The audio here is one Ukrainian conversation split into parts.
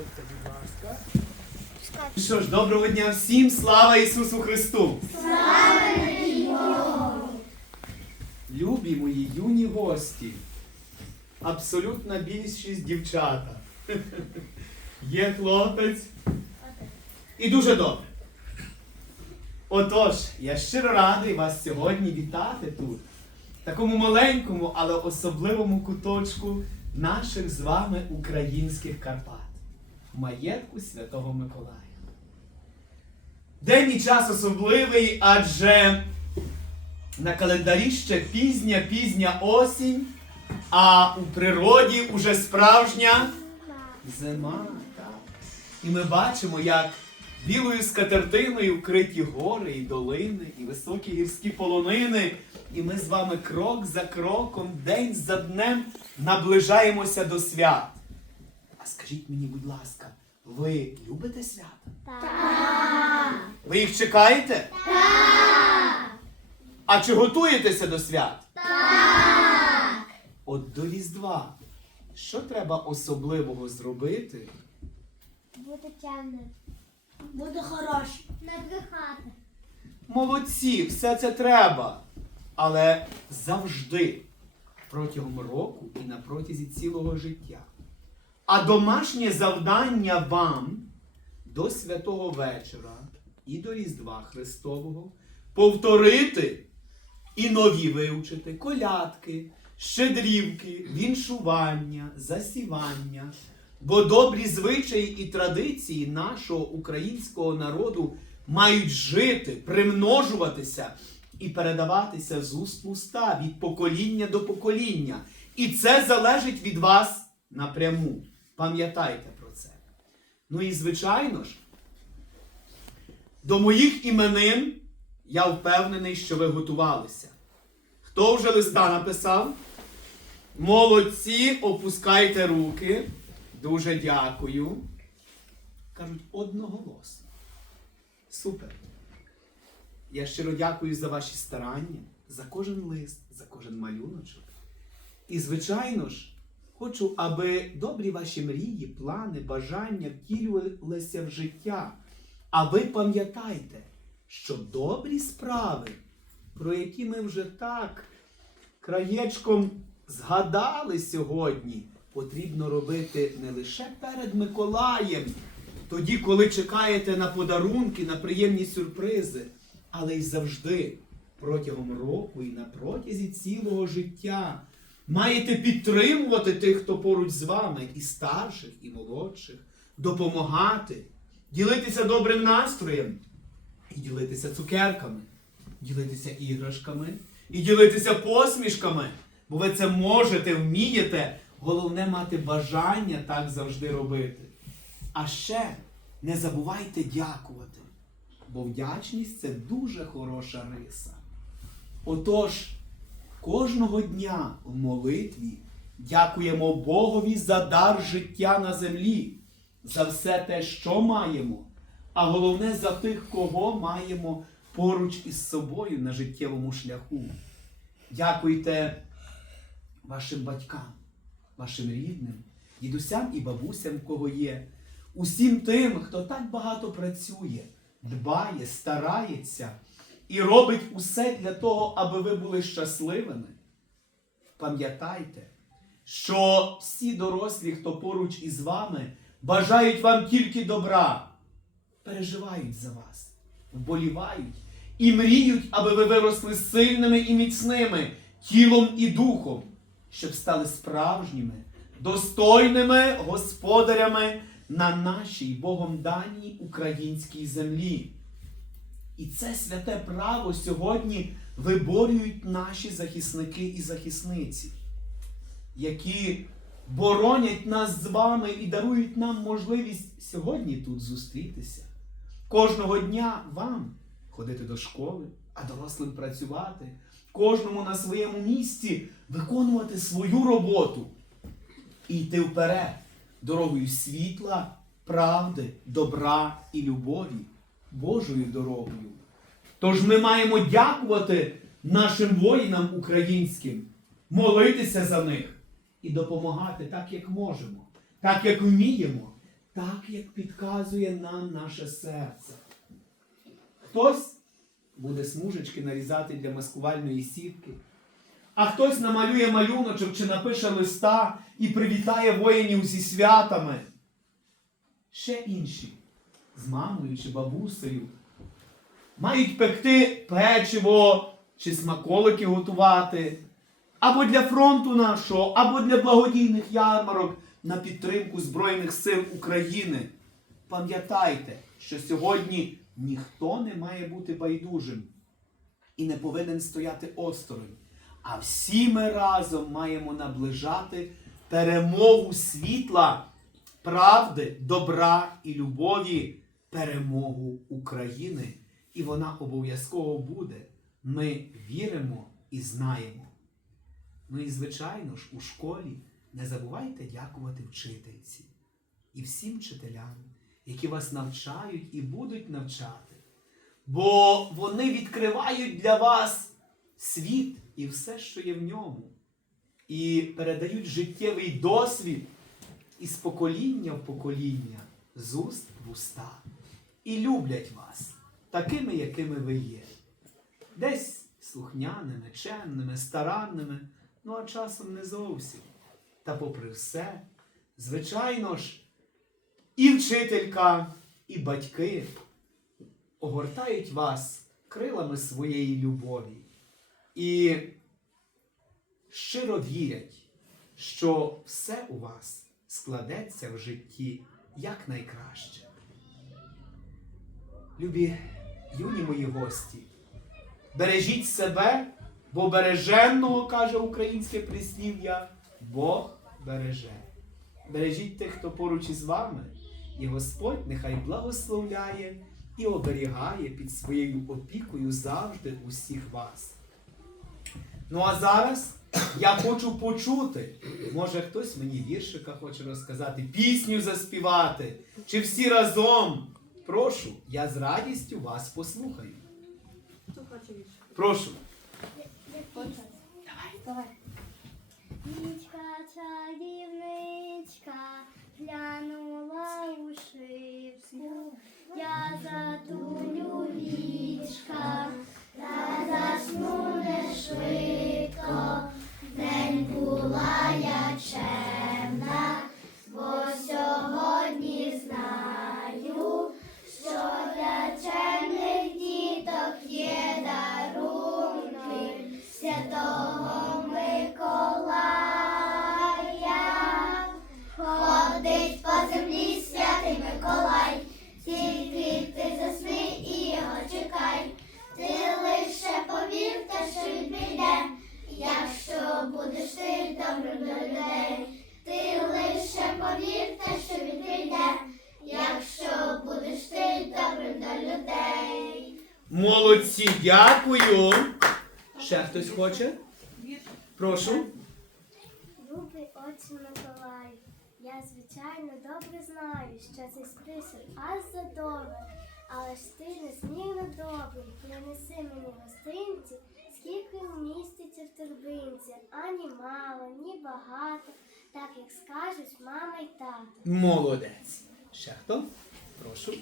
Проходьте, будь ласка. Що ж, доброго дня всім, слава Ісусу Христу! Любі мої юні гості, абсолютна більшість дівчата. Є хлопець. І дуже добре. Отож, я щиро радий вас сьогодні вітати тут, в такому маленькому, але особливому куточку наших з вами українських Карпат, маєтку Святого Миколая. День і час особливий, адже на календарі ще пізня, пізня осінь, а у природі уже справжня зима. І ми бачимо, як білою скатертиною вкриті гори і долини, і високі гірські полонини. І ми з вами крок за кроком, день за днем наближаємося до свят. А скажіть мені, будь ласка, ви любите свята? Ви їх чекаєте? Так! А чи готуєтеся до свят? Так! От до Різдва. Що треба особливого зробити? Бути темним. Буде хороший. Не брехати. Молодці, все це треба. Але завжди протягом року і на протязі цілого життя. А домашнє завдання вам до святого вечора і до Різдва Христового повторити і нові вивчити колядки, щедрівки, віншування, засівання. Бо добрі звичаї і традиції нашого українського народу мають жити, примножуватися і передаватися з уст в уста, від покоління до покоління. І це залежить від вас напряму. Пам'ятайте про це. Ну і звичайно ж, до моїх іменин я впевнений, що ви готувалися. Хто вже листа написав? Молодці, опускайте руки. Дуже дякую. Кажуть, одноголосно. Супер. Я щиро дякую за ваші старання, за кожен лист, за кожен малюночок. І, звичайно ж, хочу, аби добрі ваші мрії, плани, бажання втілювалися в життя. А ви пам'ятайте, що добрі справи, про які ми вже так краєчком згадали сьогодні, потрібно робити не лише перед Миколаєм, тоді, коли чекаєте на подарунки, на приємні сюрпризи, але й завжди протягом року і на протязі цілого життя. Маєте підтримувати тих, хто поруч з вами, і старших, і молодших, допомагати, ділитися добрим настроєм, і ділитися цукерками, ділитися іграшками, і ділитися посмішками. Бо ви це можете, вмієте. Головне мати бажання так завжди робити. А ще не забувайте дякувати, бо вдячність це дуже хороша риса. Отож, кожного дня в молитві дякуємо Богові за дар життя на землі, за все те, що маємо, а головне за тих, кого маємо поруч із собою на життєвому шляху. Дякуйте вашим батькам, вашим рідним, дідусям і бабусям, кого є, усім тим, хто так багато працює, дбає, старається і робить усе для того, аби ви були щасливими. Пам'ятайте, що всі дорослі, хто поруч із вами, бажають вам тільки добра, переживають за вас, вболівають і мріють, аби ви виросли сильними і міцними тілом і духом, щоб стали справжніми, достойними господарями на нашій Богом даній українській землі. І це святе право сьогодні виборюють наші захисники і захисниці, які боронять нас з вами і дарують нам можливість сьогодні тут зустрітися. Кожного дня вам ходити до школи, а дорослим працювати, кожному на своєму місці виконувати свою роботу і йти вперед дорогою світла, правди, добра і любові, Божою дорогою. Тож ми маємо дякувати нашим воїнам українським, молитися за них і допомагати так, як можемо, так, як вміємо, так, як підказує нам наше серце. Хтось буде смужечки нарізати для маскувальної сітки, а хтось намалює малюночок чи напише листа і привітає воїнів зі святами. Ще інші з мамою чи бабусею мають пекти печиво чи смаколики готувати, або для фронту нашого, або для благодійних ярмарок на підтримку Збройних сил України. Пам'ятайте, що сьогодні ніхто не має бути байдужим і не повинен стояти осторонь. А всі ми разом маємо наближати перемогу світла, правди, добра і любові, перемогу України. І вона обов'язково буде. Ми віримо і знаємо. Ну і звичайно ж, у школі не забувайте дякувати вчительці і всім вчителям, які вас навчають і будуть навчати. Бо вони відкривають для вас світ і все, що є в ньому, і передають життєвий досвід із покоління в покоління, з уст в уста. І люблять вас такими, якими ви є. Десь слухняними, чемними, старанними, ну а часом не зовсім. Та попри все, звичайно ж, і вчителька, і батьки огортають вас крилами своєї любові і щиро вірять, що все у вас складеться в житті якнайкраще. Любі юні мої гості, бережіть себе, бо береженного, каже українське прислів'я, Бог береже. Бережіть тих, хто поруч із вами, і Господь нехай благословляє і оберігає під своєю опікою завжди усіх вас. Ну а зараз я хочу почути. Може, хтось мені віршика хоче розказати, пісню заспівати, чи всі разом. Прошу, я з радістю вас послухаю. Хто хоче вірш? Прошу. Давай. Нічка чарівничка Молодці, дякую. Ще хтось хоче? Прошу. Любий отче Миколай, я звичайно добре знаю, що цей список аж задовго, але ж ти незмірно добрий, принеси мені гостинці, скільки вміститься в торбинці, ані мало, ні багато, так як скажуть мама й тато. Молодець. Ще хто? Прошу.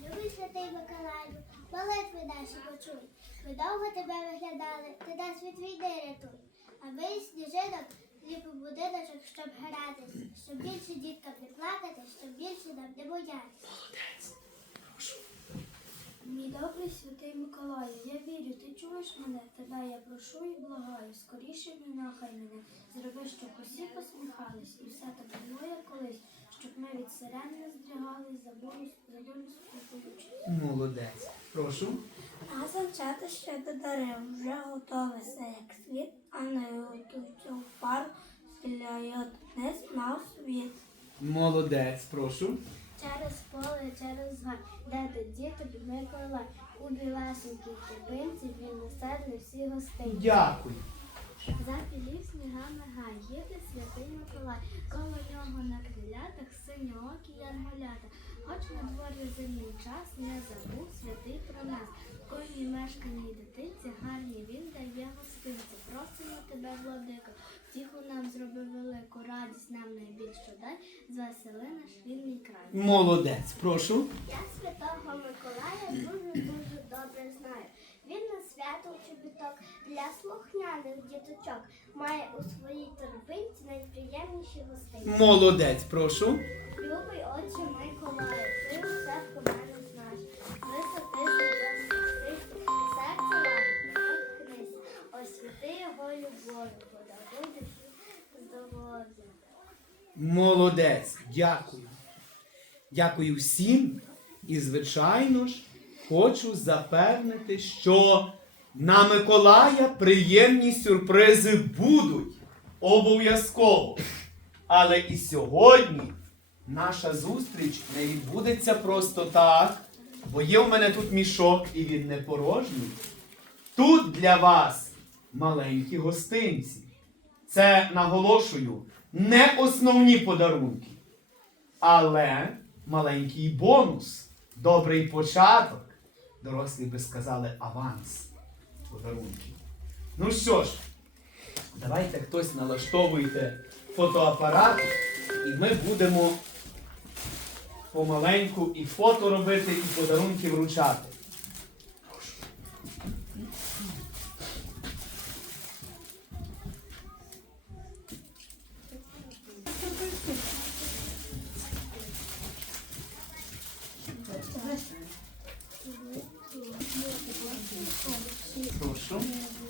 Любий святий Миколаю, молитви наші почуй. Ми довго тебе виглядали, ти нас від війни рятуй. Аби із сніжинок ліпив будиночок, щоб гратись, щоб більше діткам не плакати, щоб більше нам не. Молодець. Прошу. Мій добрий святий Миколаю, я вірю, ти чуєш мене, тебе я прошу і благаю, скоріше винахай мене, зроби, щоб усі посміхались, і все так було, як колись, щоб ми від сирен не здригались, забули забули спокоючись. Молодець. Прошу. А завчати ще додарив, вже готове все як світ, а не цю пару стріляють, не знав світ. Молодець. Прошу. Через поле, через гай, де до діток Миколай, у білесенькій торбинці він несе для всіх гостей. Дякую. Запілів снігами гай, їде святий Миколай, коло нього на синьоокі янголята. Хоч на дворі зимний час не забув святий про нас. Кожній мешканій дитинці гарні він дає гостинці. Просимо тебе, владико, тихо нам зроби велику радість нам найбільше. щодай, звесели наш рідний край. Молодець, прошу. Я святого Миколая дуже-дуже добре знаю. Він на свято чобіток для слухняних діточок має у своїй торбинці найприємніші гостини. Молодець, прошу. Молодець, дякую. Дякую всім. І, звичайно ж, хочу запевнити, що на Миколая приємні сюрпризи будуть. Обов'язково. Але і сьогодні наша зустріч не відбудеться просто так, бо є в мене тут мішок і він не порожній. Тут для вас маленькі гостинці. Це наголошую не основні подарунки, але маленький бонус, добрий початок. Дорослі би сказали аванс подарунків. Ну що ж, давайте хтось налаштовуйте фотоапарат, і ми будемо помаленьку і фото робити, і подарунки вручати. Прошу.